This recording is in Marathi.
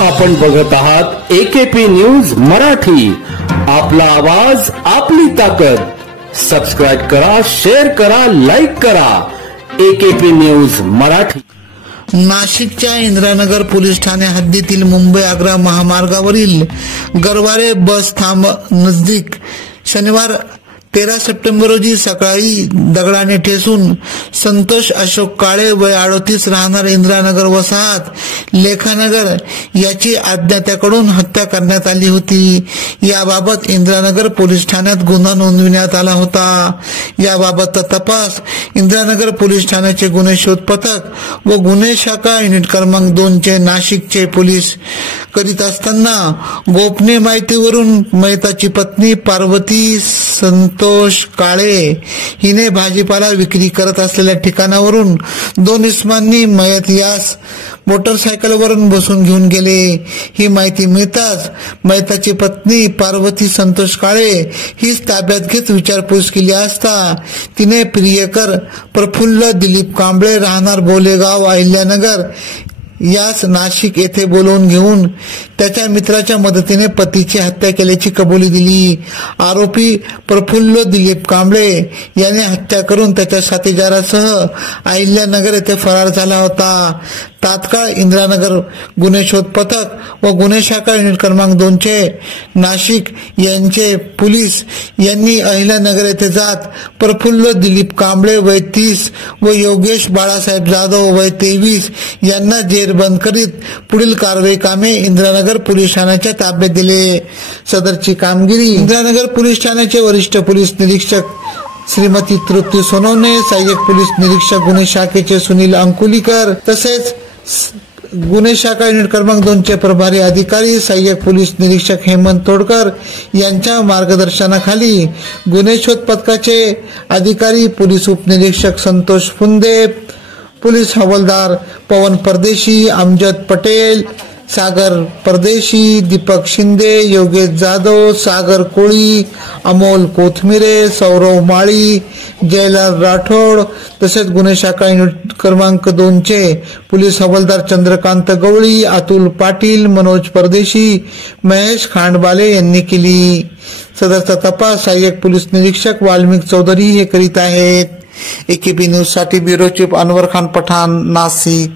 आपण बघत आहात एकेपी न्यूज मराठी। आपला आवाज आपली ताकद। सबस्क्राइब करा, शेअर करा, लाईक करा। AKP news Marathi. नाशिकच्या इंदिरानगर पोलीस ठाणे हद्दीतील मुंबई आग्रा महामार्गावरील गरवारे बस थांब नजदीक शनिवार 13 सप्टेंबर रोजी सकाळी दगडाने ठेचून संतोष अशोक काळे वय 38 राहणार इंदिरानगर वसाहत लेखानगर याची अज्ञाताकडून हत्या करण्यात आली होती। याबाबत इंदिरानगर पोलीस ठाण्यात गुन्हा नोंदविण्यात आला होता। याबाबतचा तपास इंदिरानगर पोलीस ठाण्याचे गुन्हे शोध पथक व गुन्हे शाखा युनिट क्रमांक 2 चे नाशिकचे पोलीस करीत असताना गोपनीय माहितीवरून मयताची पत्नी पार्वती संतोष काळे हिने भाजीपाला विक्री करत असलेल्या ठिकाणावरून 2 इसमांनी मयत यास मोटरसायकलवरून बसून घेऊन गेले। ही माहिती मिळताच मयताची पत्नी पार्वती संतोष काळे हीच ताब्यात घेत विचारपूस केली असता तिने प्रियकर प्रफुल्ल दिलीप कांबळे राहणार बोलेगाव अहिल्यानगर यास नाशिक येथे बोलवून घेऊन त्याच्या मित्राच्या मदतीने पतीची हत्या केल्याची कबुली दिली। आरोपी प्रफुल्ल दिलीप कांबळे याने हत्या करून त्याच्या साथीदारासह अहिल्यानगर येथे फरार झाला होता। तात्काळ इंदिरानगर गुन्हे शोध पथक व गुन्हे शाखा युनिट क्रमांक 2 चे नाशिक यांचे पोलीस यांनी अहिल्यानगर येथे जात प्रफुल्ल दिलीप कांबळे वय 30 व योगेश बाळासाहेब जाधव वय 23 यांना जेरबंद करीत पुढील कारवाई कामे इंदिरानगर पोलीस ठाण्याच्या ताब्यात दिले। सदरची कामगिरी इंदिरानगर पोलीस ठाण्याचे वरिष्ठ पोलीस निरीक्षक श्रीमती तृप्ती सोनवणे, सहाय्यक पोलीस निरीक्षक गुन्हे शाखेचे सुनील अंकुलीकर तसेच गुन्हे शाखा युनिट क्रमांक 2 चे प्रभारी अधिकारी सहाय्यक पोलीस निरीक्षक हेमंत तोडकर यांच्या मार्गदर्शनाखाली गुन्हे शोध पथकाचे अधिकारी पोलीस उपनिरीक्षक संतोष फुंदे, पोलीस हवालदार पवन परदेशी, अमजद पटेल, सागर परदेशी, दीपक शिंदे, योगेश जाधव, सागर कोळी, अमोल कोथमिरे, सौरव माळी, जयलाल राठोड तसेच गुन्हे शाखा युनिट क्रमांक 2 चे पोलीस हवालदार चंद्रकांत गवळी, अतुल पाटील, मनोज परदेशी, महेश खांडबाले यांनी केली। सदरचा तपास सहाय्यक पोलीस निरीक्षक वाल्मिक चौधरी हे करीत आहेत। एकेपी न्यूज साठी ब्युरो चीफ अनवर खान पठाण, नाशिक।